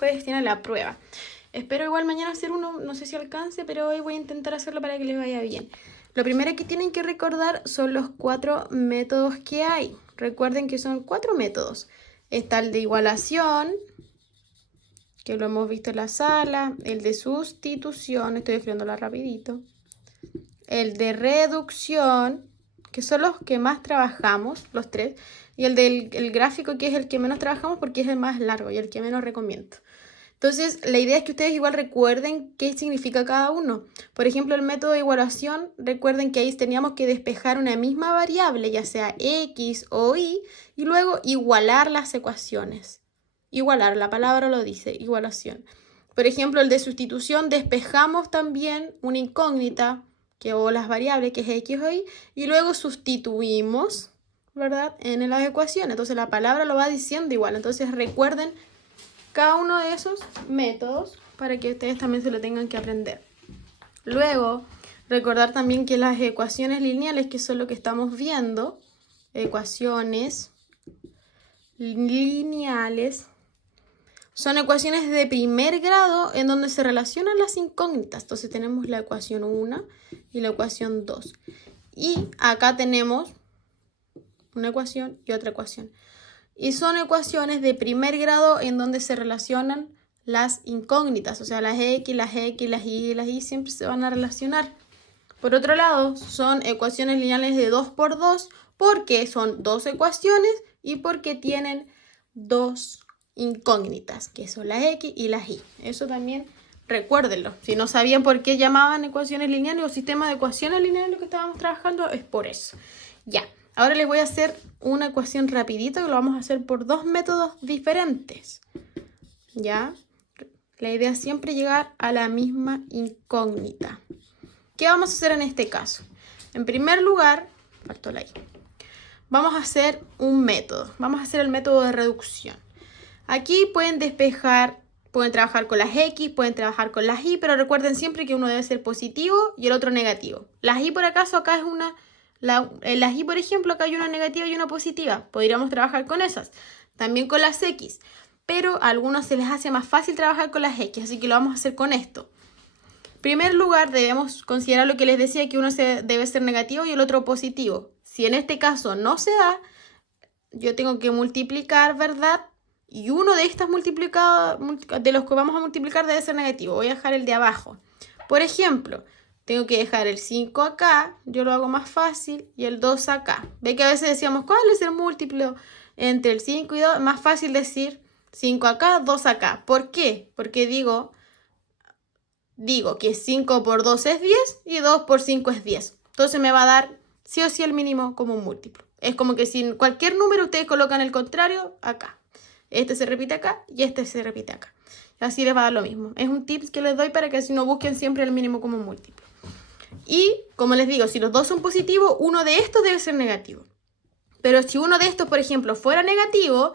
Ustedes tienen la prueba. Espero igual mañana hacer uno, no sé si alcance, pero hoy voy a intentar hacerlo para que les vaya bien. Lo primero que tienen que recordar son los 4 métodos que hay. Recuerden que son 4 métodos. Está el de igualación, que lo hemos visto en la sala, el de sustitución, estoy escribiéndola rapidito, el de reducción, que son los que más trabajamos, los 3, y el del gráfico, que es el que menos trabajamos porque es el más largo y el que menos recomiendo. Entonces, la idea es que ustedes igual recuerden qué significa cada uno. Por ejemplo, el método de igualación, recuerden que ahí teníamos que despejar una misma variable, ya sea x o y luego igualar las ecuaciones. Igualar, la palabra lo dice, igualación. Por ejemplo, el de sustitución, despejamos también una incógnita, o las variables, que es x o y luego sustituimos, ¿verdad?, en las ecuaciones. Entonces, la palabra lo va diciendo igual. Entonces, recuerden cada uno de esos métodos para que ustedes también se lo tengan que aprender. Luego, recordar también que las ecuaciones lineales, que son lo que estamos viendo, ecuaciones lineales, son ecuaciones de primer grado en donde se relacionan las incógnitas. Entonces tenemos la ecuación 1 y la ecuación 2. Y acá tenemos una ecuación y otra ecuación. Y son ecuaciones de primer grado en donde se relacionan las incógnitas, o sea, las x, las y siempre se van a relacionar. Por otro lado, son ecuaciones lineales de 2 por 2 porque son 2 ecuaciones y porque tienen 2 incógnitas, que son las x y las y. Eso también recuérdenlo. Si no sabían por qué llamaban ecuaciones lineales o sistema de ecuaciones lineales lo que estábamos trabajando, es por eso. Ya. Ahora les voy a hacer una ecuación rapidito que lo vamos a hacer por 2 métodos diferentes. ¿Ya? La idea es siempre llegar a la misma incógnita. ¿Qué vamos a hacer en este caso? En primer lugar, parto la i. Vamos a hacer un método. Vamos a hacer el método de reducción. Aquí pueden despejar, pueden trabajar con las x, pueden trabajar con las y, pero recuerden siempre que uno debe ser positivo y el otro negativo. Las y por acaso acá es una... En las y, por ejemplo, acá hay una negativa y una positiva. Podríamos trabajar con esas. También con las x. Pero a algunos se les hace más fácil trabajar con las x, así que lo vamos a hacer con esto. En primer lugar, debemos considerar lo que les decía, que uno debe ser negativo y el otro positivo. Si en este caso no se da, yo tengo que multiplicar, ¿verdad? Y uno de estas multiplicados, de los que vamos a multiplicar, debe ser negativo. Voy a dejar el de abajo. Por ejemplo, tengo que dejar el 5 acá, yo lo hago más fácil, y el 2 acá. Ve que a veces decíamos, ¿cuál es el múltiplo entre el 5 y 2? Es más fácil decir 5 acá, 2 acá. ¿Por qué? Porque digo que 5 por 2 es 10 y 2 por 5 es 10. Entonces me va a dar sí o sí el mínimo como un múltiplo. Es como que si cualquier número ustedes colocan el contrario acá. Este se repite acá y este se repite acá. Así les va a dar lo mismo. Es un tip que les doy para que así no busquen siempre el mínimo como un múltiplo. Y, como les digo, si los dos son positivos, uno de estos debe ser negativo. Pero si uno de estos, por ejemplo, fuera negativo,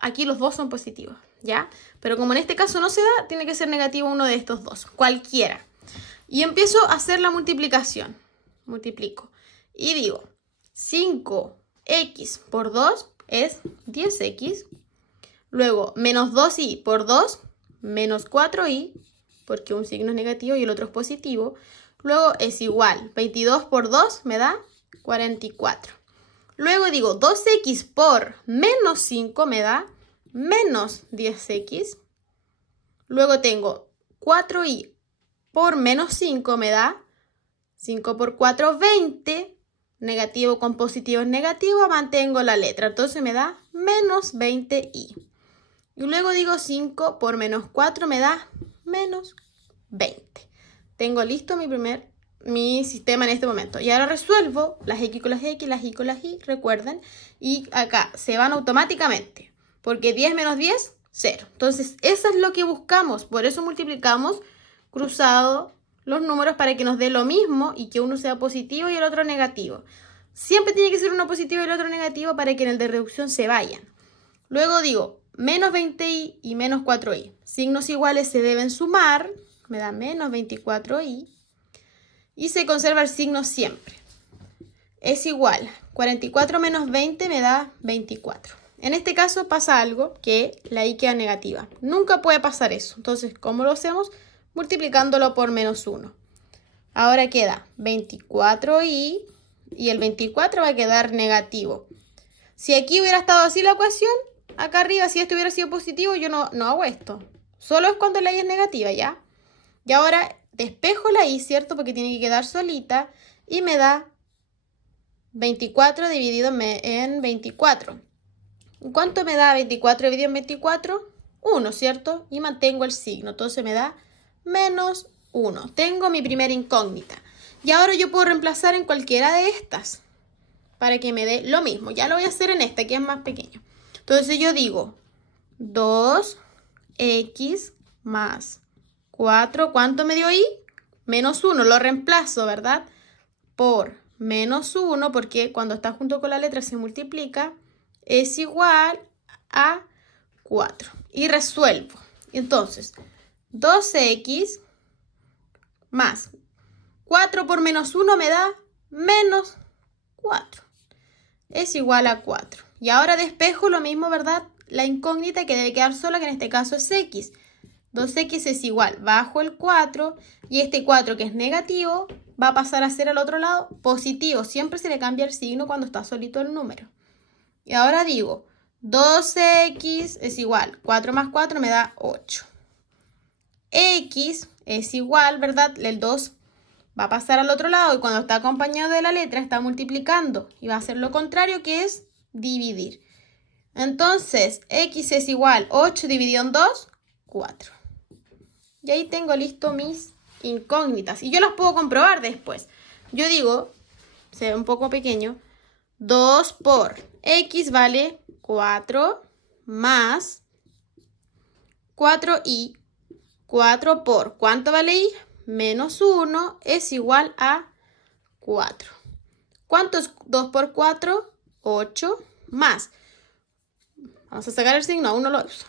aquí los dos son positivos, ¿ya? Pero como en este caso no se da, tiene que ser negativo uno de estos dos, cualquiera. Y empiezo a hacer la multiplicación. Multiplico. Y digo, 5x por 2 es 10x. Luego, menos 2y por 2, menos 4y, porque un signo es negativo y el otro es positivo. Luego es igual, 22 por 2 me da 44. Luego digo, 2x por menos 5 me da menos 10x. Luego tengo 4y por menos 5 me da 5 por 4, 20. Negativo con positivo es negativo, mantengo la letra. Entonces me da menos 20y. Y luego digo 5 por menos 4 me da menos 20. Tengo listo mi sistema en este momento. Y ahora resuelvo las x con las x, las y con las y, recuerden. Y acá se van automáticamente. Porque 10 menos 10, 0. Entonces, eso es lo que buscamos. Por eso multiplicamos cruzado los números para que nos dé lo mismo y que uno sea positivo y el otro negativo. Siempre tiene que ser uno positivo y el otro negativo para que en el de reducción se vayan. Luego digo, menos 20y y menos 4y. Signos iguales se deben sumar. Me da menos 24y. Y se conserva el signo siempre. Es igual. 44 menos 20 me da 24. En este caso pasa algo que la y queda negativa. Nunca puede pasar eso. Entonces, ¿cómo lo hacemos? Multiplicándolo por menos 1. Ahora queda 24y el 24 va a quedar negativo. Si aquí hubiera estado así la ecuación, acá arriba, si esto hubiera sido positivo, yo no hago esto. Solo es cuando la y es negativa, ¿ya? Y ahora despejo la y, ¿cierto? Porque tiene que quedar solita y me da 24 dividido en 24. ¿Cuánto me da 24 dividido en 24? 1, ¿cierto? Y mantengo el signo, entonces me da menos 1. Tengo mi primera incógnita. Y ahora yo puedo reemplazar en cualquiera de estas para que me dé lo mismo. Ya lo voy a hacer en esta, que es más pequeño. Entonces yo digo 2x más 4. ¿Cuánto me dio y? Menos 1. Lo reemplazo, ¿verdad? Por menos 1, porque cuando está junto con la letra se multiplica, es igual a 4. Y resuelvo. Entonces, 2x más 4 por menos 1 me da menos 4. Es igual a 4. Y ahora despejo lo mismo, ¿verdad? La incógnita que debe quedar sola, que en este caso es x. 2x es igual, bajo el 4, y este 4 que es negativo va a pasar a ser al otro lado positivo. Siempre se le cambia el signo cuando está solito el número. Y ahora digo, 2x es igual, 4 más 4 me da 8. X es igual, ¿verdad? El 2 va a pasar al otro lado y cuando está acompañado de la letra está multiplicando y va a hacer lo contrario, que es dividir. Entonces, x es igual 8 dividido en 2, 4. Y ahí tengo listo mis incógnitas y yo las puedo comprobar después. Yo digo, se ve un poco pequeño, 2 por x vale 4 más 4y. 4 por, ¿cuánto vale y? Menos 1 es igual a 4. ¿Cuánto es 2 por 4? 8 más. Vamos a sacar el signo, aún no lo uso.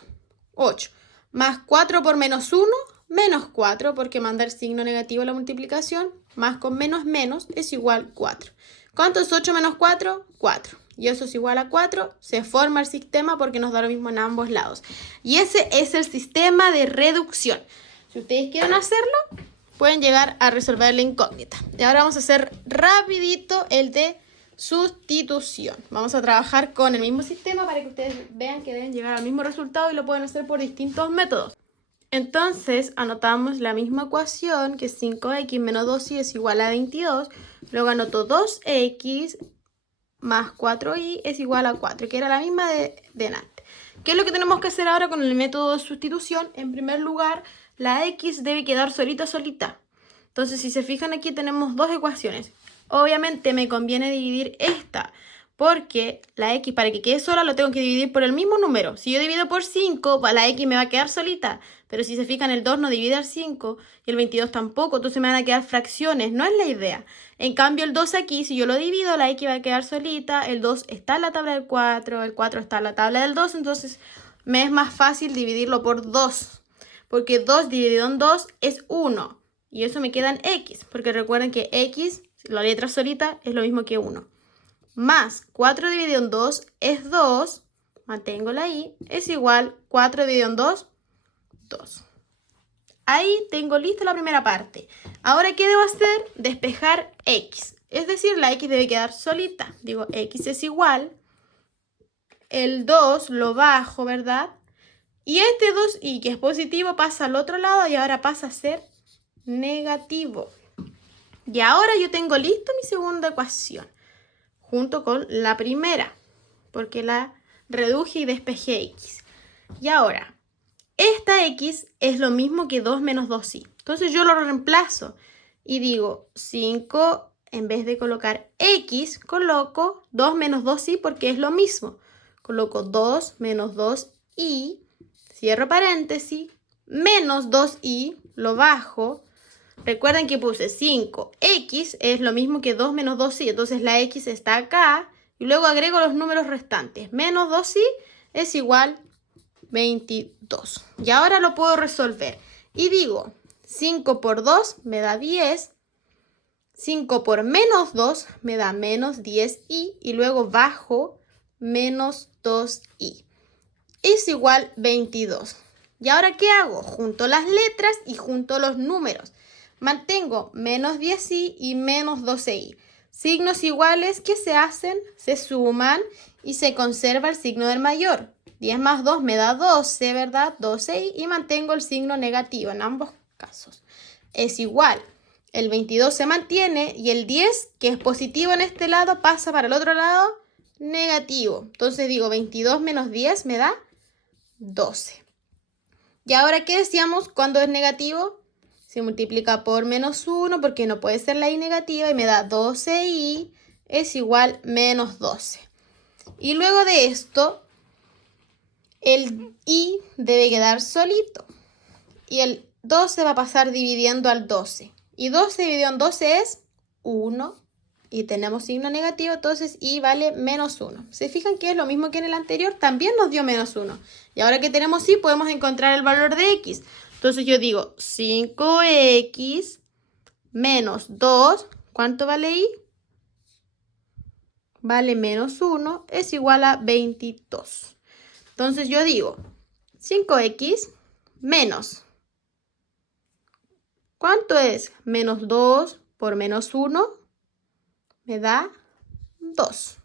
8 más 4 por menos 1, menos 4, porque manda el signo negativo a la multiplicación, más con menos menos es igual a 4. ¿Cuánto es 8 menos 4? 4. Y eso es igual a 4. Se forma el sistema porque nos da lo mismo en ambos lados. Y ese es el sistema de reducción. Si ustedes quieren hacerlo, pueden llegar a resolver la incógnita. Y ahora vamos a hacer rapidito el de sustitución. Vamos a trabajar con el mismo sistema para que ustedes vean que deben llegar al mismo resultado y lo pueden hacer por distintos métodos. Entonces, anotamos la misma ecuación, que es 5x menos 2y es igual a 22. Luego anoto 2x más 4y es igual a 4, que era la misma de antes. ¿Qué es lo que tenemos que hacer ahora con el método de sustitución? En primer lugar, la x debe quedar solita. Entonces, si se fijan aquí tenemos dos ecuaciones. Obviamente me conviene dividir esta, porque la x para que quede sola lo tengo que dividir por el mismo número. Si yo divido por 5, la x me va a quedar solita. Pero si se fijan, el 2 no divide al 5 y el 22 tampoco. Entonces me van a quedar fracciones. No es la idea. En cambio, el 2 aquí, si yo lo divido, la x va a quedar solita. El 2 está en la tabla del 4. El 4 está en la tabla del 2. Entonces me es más fácil dividirlo por 2. Porque 2 dividido en 2 es 1. Y eso me queda en x. Porque recuerden que x, la letra solita, es lo mismo que 1. Más 4 dividido en 2 es 2. Mantengo la i. Es igual 4 dividido en 2. 2. Ahí tengo lista la primera parte. Ahora, ¿qué debo hacer? Despejar x. Es decir, la x debe quedar solita. Digo, x es igual. El 2 lo bajo, ¿verdad? Y este 2y, que es positivo, pasa al otro lado y ahora pasa a ser negativo. Y ahora yo tengo listo mi segunda ecuación, junto con la primera, porque la reduje y despejé x. Y ahora, esta x es lo mismo que 2 menos 2y. Entonces yo lo reemplazo y digo 5, en vez de colocar x, coloco 2 menos 2y porque es lo mismo. Coloco 2 menos 2y, cierro paréntesis, menos 2y, lo bajo. Recuerden que puse 5x es lo mismo que 2 menos 2y, entonces la x está acá y luego agrego los números restantes. Menos 2y es igual 22. Y ahora lo puedo resolver. Y digo, 5 por 2 me da 10. 5 por menos 2 me da menos 10y. Y luego bajo menos 2i. Es igual 22. ¿Y ahora qué hago? Junto las letras y junto los números. Mantengo menos 10i y menos 12i. Signos iguales que se hacen, se suman y se conserva el signo del mayor. 10 más 2 me da 12, ¿verdad? 12i y mantengo el signo negativo en ambos casos. Es igual. El 22 se mantiene y el 10, que es positivo en este lado, pasa para el otro lado negativo. Entonces digo 22 menos 10 me da 12. ¿Y ahora qué decíamos cuando es negativo? Se multiplica por menos 1 porque no puede ser la i negativa y me da 12i es igual menos 12. Y luego de esto, el i debe quedar solito. Y el 12 va a pasar dividiendo al 12. Y 12 dividido en 12 es 1. Y tenemos signo negativo, entonces i vale menos 1. ¿Se fijan que es lo mismo que en el anterior? También nos dio menos 1. Y ahora que tenemos i, podemos encontrar el valor de x. Entonces yo digo 5x menos 2. ¿Cuánto vale i? Vale menos 1. Es igual a 22. Entonces yo digo 5x menos. ¿Cuánto es? Menos 2 por menos 1 me da 2.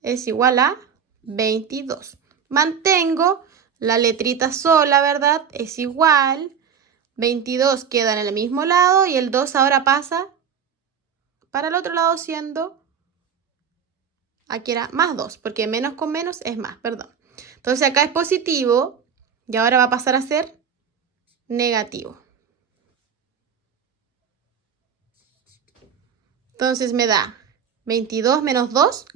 Es igual a 22. Mantengo la letrita sola, ¿verdad? Es igual. 22 queda en el mismo lado y el 2 ahora pasa para el otro lado siendo, aquí era más 2, porque menos con menos es más, perdón. Entonces acá es positivo y ahora va a pasar a ser negativo. Entonces me da 22 menos 2,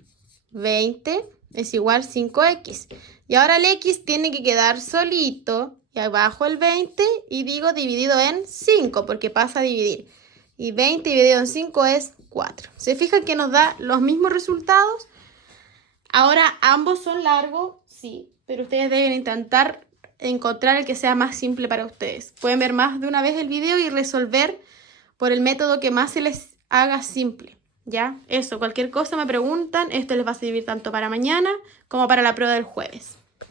20, es igual 5x. Y ahora el x tiene que quedar solito. Y abajo el 20 y digo dividido en 5 porque pasa a dividir. Y 20 dividido en 5 es 4. ¿Se fijan que nos da los mismos resultados? Ahora ambos son largos, sí, pero ustedes deben intentar encontrar el que sea más simple para ustedes. Pueden ver más de una vez el video y resolver por el método que más se les haga simple, ¿ya? Eso, cualquier cosa me preguntan, esto les va a servir tanto para mañana como para la prueba del jueves.